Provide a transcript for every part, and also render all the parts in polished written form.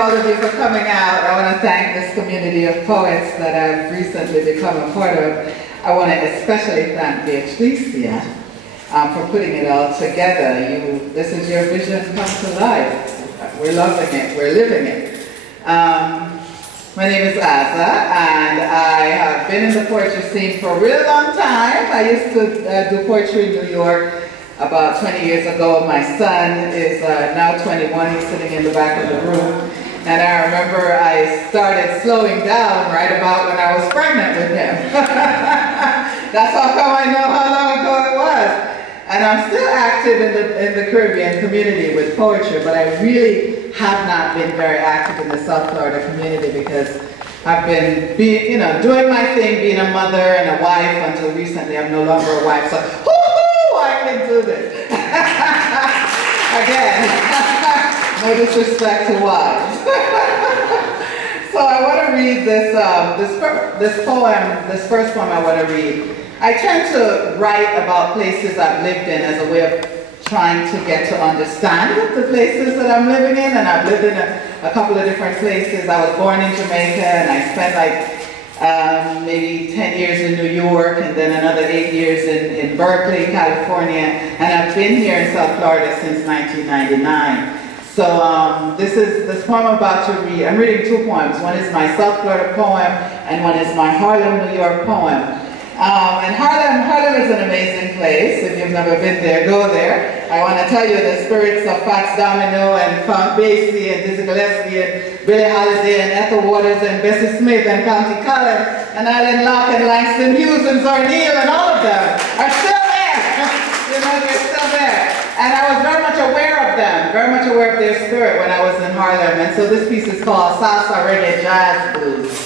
all of you for coming out. I want to thank this community of poets that I've recently become a part of. I want to especially thank Beatricia for putting it all together. This is your vision come to life. We're loving it. We're living it. My name is Aza, and I have been in the poetry scene for a real long time. I used to do poetry in New York about 20 years ago. My son is now 21. He's sitting in the back of the room. And I remember I started slowing down right about when I was pregnant with him. That's how come I know how long ago it was. And I'm still active in the Caribbean community with poetry, but I really have not been very active in the South Florida community because I've been doing my thing, being a mother and a wife until recently. I'm no longer a wife, so I can do this. Again, no disrespect to wives. So I want to read this first poem I want to read. I tend to write about places I've lived in as a way of trying to get to understand the places that I'm living in, and I've lived in a couple of different places. I was born in Jamaica, and I spent like maybe 10 years in New York, and then another 8 years in Berkeley, California, and I've been here in South Florida since 1999. So this poem I'm about to read, I'm reading two poems. One is my South Florida poem, and one is my Harlem, New York poem. And Harlem is an amazing place. If you've never been there, go there. I want to tell you the spirits of Fats Domino and Funk Basie and Dizzy Gillespie and Billie Holiday and Ethel Waters and Bessie Smith and County Cullen and Alan Locke and Langston Hughes and Zarneel and all of them are still there. They're still there. And I was very much aware of them, very much aware of their spirit when I was in Harlem. And so this piece is called Salsa Reggae Jazz Blues.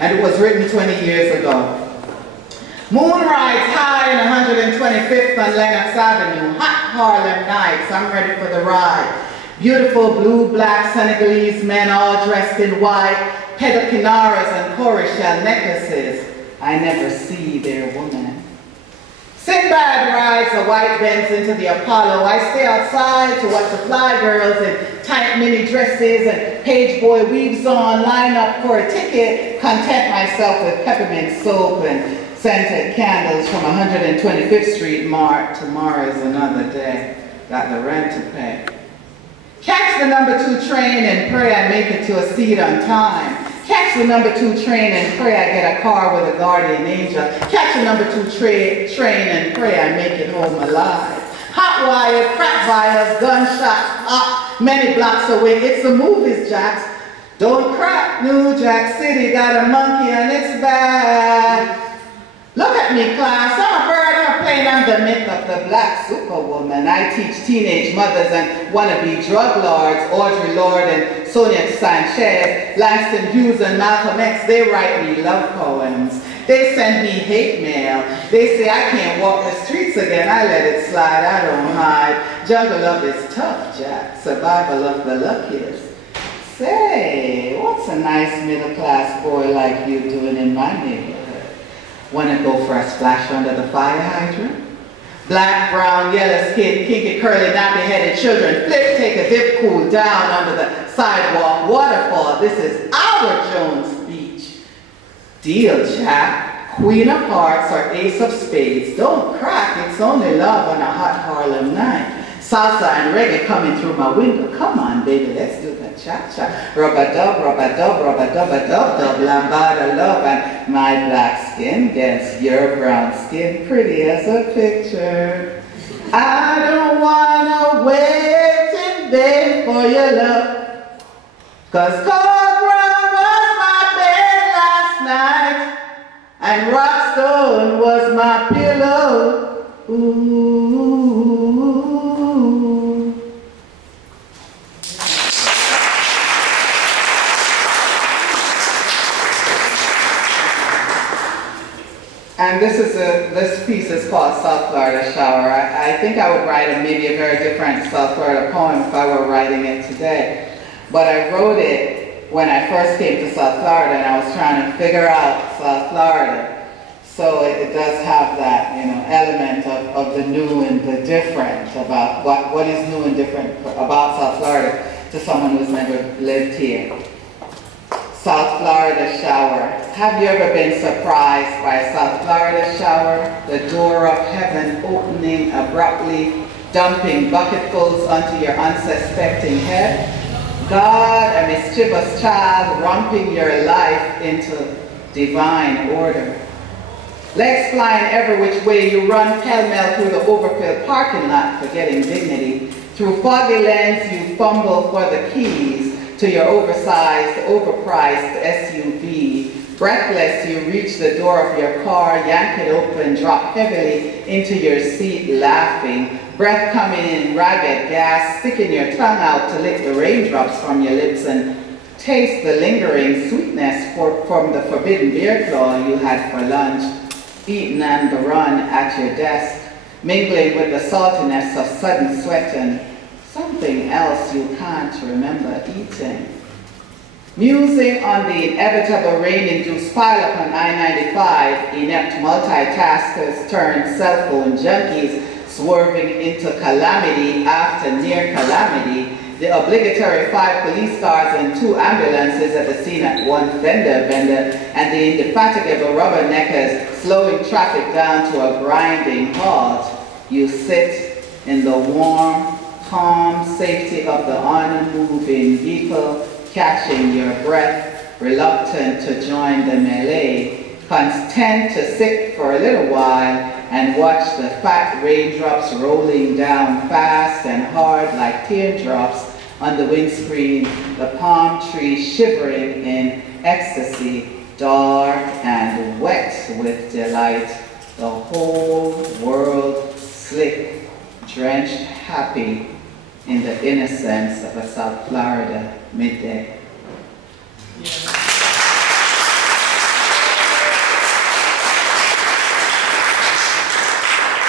And it was written 20 years ago. Moon rides high in 125th on Lenox Avenue. Hot Harlem nights, I'm ready for the ride. Beautiful blue, black Senegalese men all dressed in white, pedicinaras and chorus shell necklaces. I never see their woman. Sinbad rides a white Benz into the Apollo. I stay outside to watch the fly girls in tight mini dresses and page boy weaves on, line up for a ticket, content myself with peppermint soap and scented candles from 125th Street Mart. Tomorrow's another day. Got the rent to pay. Catch the #2 train and pray I make it to a seat on time. Catch the #2 train and pray I get a car with a guardian angel. Catch the #2 train and pray I make it home alive. Hot wire, crack vials, gunshots, many blocks away. It's the movies, Jacks. Don't crack, New Jack City got a monkey on its back. Look at me, class. I'm a bird on a plane. I'm the myth of the black superwoman. I teach teenage mothers and wannabe drug lords, Audre Lorde and Sonia Sanchez, Langston Hughes and Malcolm X. They write me love poems. They send me hate mail. They say I can't walk the streets again. I let it slide. I don't hide. Jungle love is tough, Jack. Survival of the luckiest. Say, what's a nice middle-class boy like you doing in my neighborhood? Wanna go for a splash under the fire hydrant? Black, brown, yellow skin, kinky, curly, nappy-headed children. Flip, take a dip, cool down under the sidewalk waterfall. This is our Jones Beach. Deal, chap. Queen of hearts or ace of spades. Don't crack, it's only love on a hot Harlem night. Salsa and reggae coming through my window. Come on, baby, let's do the cha-cha. Rub-a-dub, rub-a-dub, rub-a-dub-a-dub-dub, lambada love, and my black skin against your brown skin, pretty as a picture. I don't wanna wait and beg for your love, 'cause Cobra was my bed last night, and Roscoe was my pillow. Ooh. And this piece is called South Florida Shower. I think I would write maybe a very different South Florida poem if I were writing it today. But I wrote it when I first came to South Florida and I was trying to figure out South Florida. So it does have that, element of the new and the different about what is new and different about South Florida. to someone who's never lived here. South Florida shower. Have you ever been surprised by a South Florida shower? The door of heaven opening abruptly, dumping bucketfuls onto your unsuspecting head. God, a mischievous child, romping your life into divine order. Legs flying every which way, you run pell-mell through the overfilled parking lot, forgetting dignity. Through foggy lanes, you fumble for the keys to your oversized, overpriced SUV. Breathless, you reach the door of your car, yank it open, drop heavily into your seat, laughing. Breath coming in ragged, gas, sticking your tongue out to lick the raindrops from your lips and taste the lingering sweetness from the forbidden beer claw you had for lunch. Eaten on the run at your desk, mingling with the saltiness of sudden sweat and something else you can't remember eating. Musing on the inevitable rain-induced pileup on I-95, inept multitaskers turned cell phone junkies, swerving into calamity after near calamity, the obligatory 5 police cars and 2 ambulances at the scene at one fender bender, and the indefatigable rubberneckers slowing traffic down to a grinding halt. You sit in the warm, calm safety of the unmoving vehicle, catching your breath, reluctant to join the melee, content to sit for a little while and watch the fat raindrops rolling down fast and hard like teardrops on the windscreen, the palm trees shivering in ecstasy, dark and wet with delight, the whole world slick, drenched, happy in the innocence of a South Florida midday.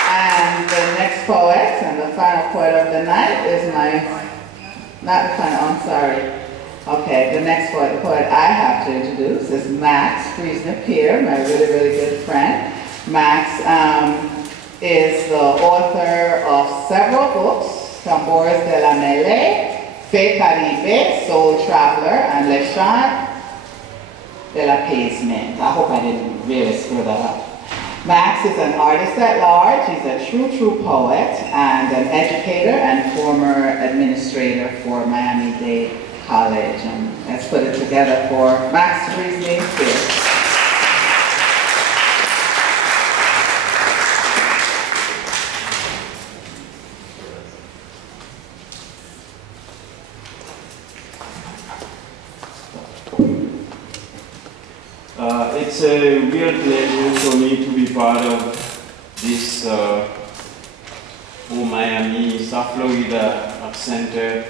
And the next poet and the final poet of the night is not the final, I'm sorry. Okay, the next poet, the poet I have to introduce is Max Pierre, my really, really good friend. Max is the author of several books, Tambores de la Mêlée, Fe Caribe, Soul Traveler, and Le Chant de l'Apaisement. I hope I didn't really screw that up. Max is an artist at large. He's a true poet and an educator and former administrator for Miami-Dade College. And let's put it together for Max Pierre. It's a real pleasure for me to be part of this Miami, South Florida Art Center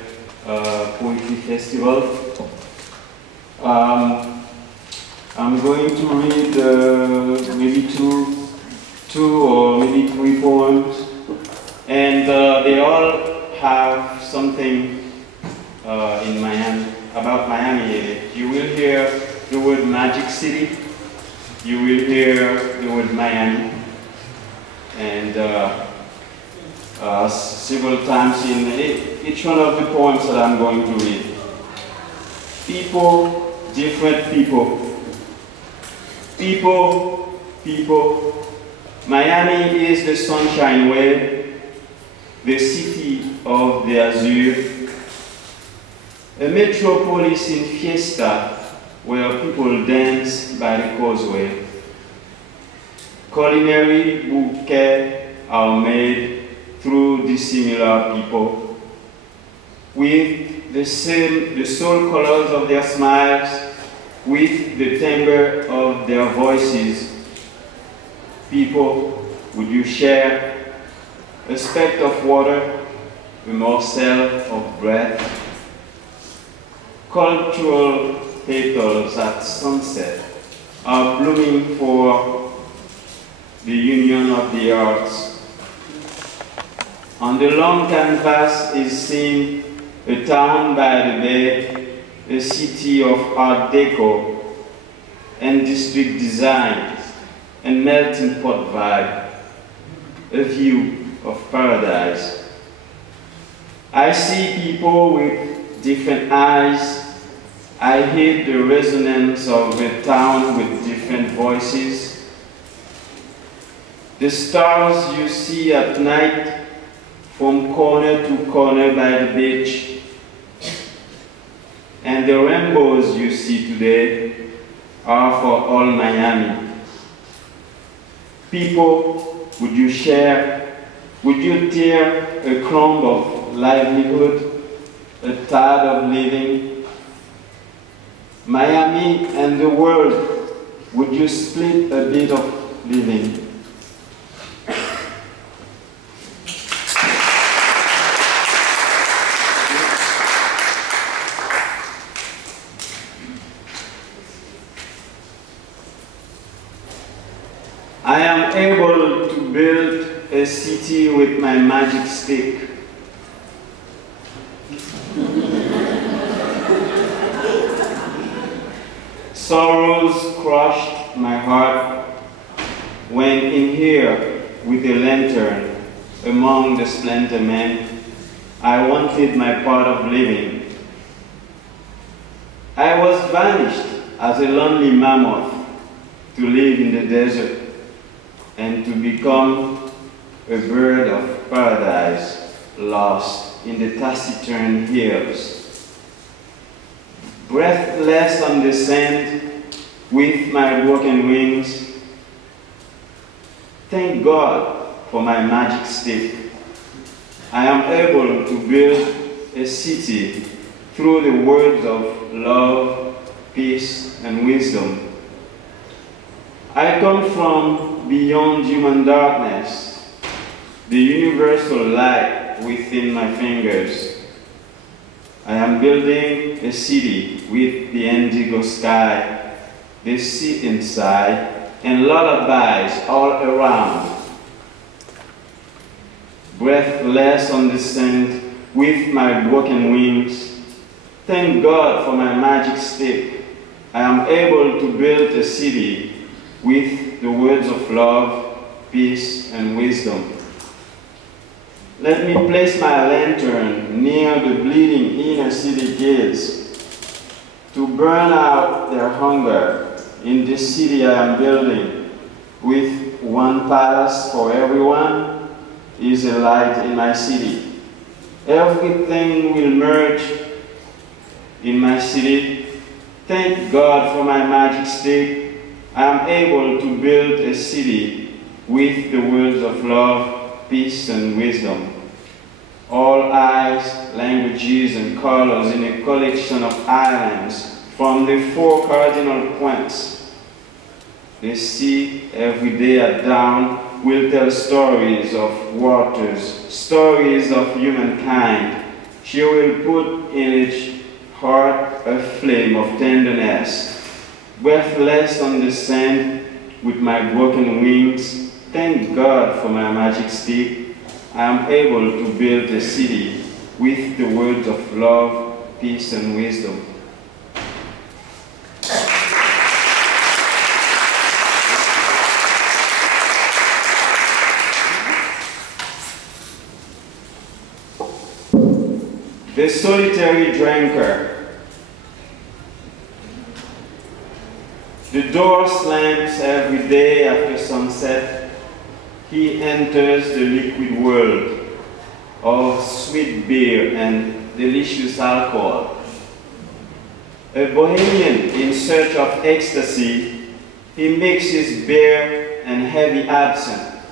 Poetry Festival. I'm going to read maybe two or maybe 3 poems, and they all have something in Miami, about Miami in it. You will hear the word Magic City, you will hear the word Miami, and several times in each one of the poems that I'm going to read. People, different people. People. Miami is the sunshine way, the city of the azure, a metropolis in fiesta, where people dance by the causeway. Culinary bouquets are made through dissimilar people, with the soul colors of their smiles, with the timbre of their voices. People, would you share a speck of water, a morsel of breath? Cultural petals at sunset are blooming for the union of the arts. On the long canvas is seen a town by the bay, a city of Art Deco and district design and melting pot vibe, a view of paradise. I see people with different eyes, I hear the resonance of a town with different voices. The stars you see at night from corner to corner by the beach, and the rainbows you see today are for all Miami. People, would you share, would you tear a crumb of livelihood, a tad of living? Miami and the world, would you split a bit of living? I am able to build a city with my magic stick. Sorrows crushed my heart when in here with a lantern among the splendor men, I wanted my part of living. I was banished as a lonely mammoth to live in the desert and to become a bird of paradise lost in the taciturn hills. Breathless on the sand with my broken wings, thank God for my magic stick. I am able to build a city through the words of love, peace, and wisdom. I come from beyond human darkness, the universal light within my fingers. I am building a city with the indigo sky, the sea inside, and lullabies all around. Breathless on the sand with my broken wings, thank God for my magic stick. I am able to build a city with the words of love, peace, and wisdom. Let me place my lantern near the bleeding inner city kids to burn out their hunger in this city I am building. With one palace for everyone is a light in my city. Everything will merge in my city. Thank God for my magic stick. I am able to build a city with the words of love, peace, and wisdom. All eyes, languages, and colors in a collection of islands from the 4 cardinal points. The sea, every day at dawn, will tell stories of waters, stories of humankind. She will put in each heart a flame of tenderness. Breathless on the sand with my broken wings, thank God for my magic stick. I am able to build a city with the words of love, peace, and wisdom. The solitary drinker. The door slams every day after sunset. He enters the liquid world of sweet beer and delicious alcohol. A bohemian in search of ecstasy, he makes his bare and heavy absence.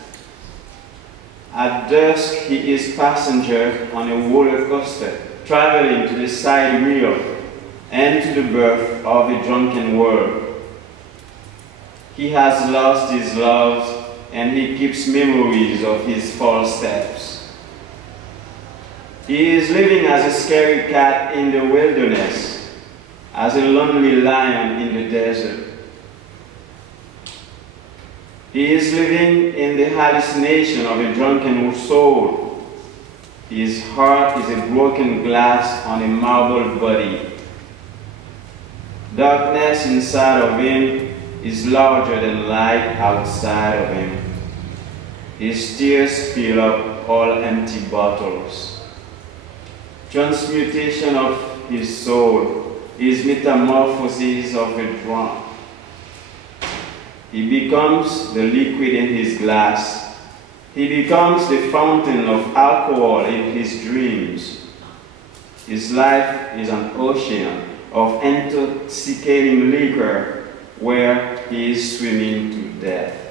At dusk, he is passenger on a roller coaster, traveling to the side wheel and to the birth of a drunken world. He has lost his loves, and he keeps memories of his false steps. He is living as a scary cat in the wilderness, as a lonely lion in the desert. He is living in the hallucination of a drunken soul. His heart is a broken glass on a marble body. Darkness inside of him is larger than light outside of him. His tears fill up all empty bottles. Transmutation of his soul is metamorphosis of a drunk. He becomes the liquid in his glass. He becomes the fountain of alcohol in his dreams. His life is an ocean of intoxicating liquor where he is swimming to death.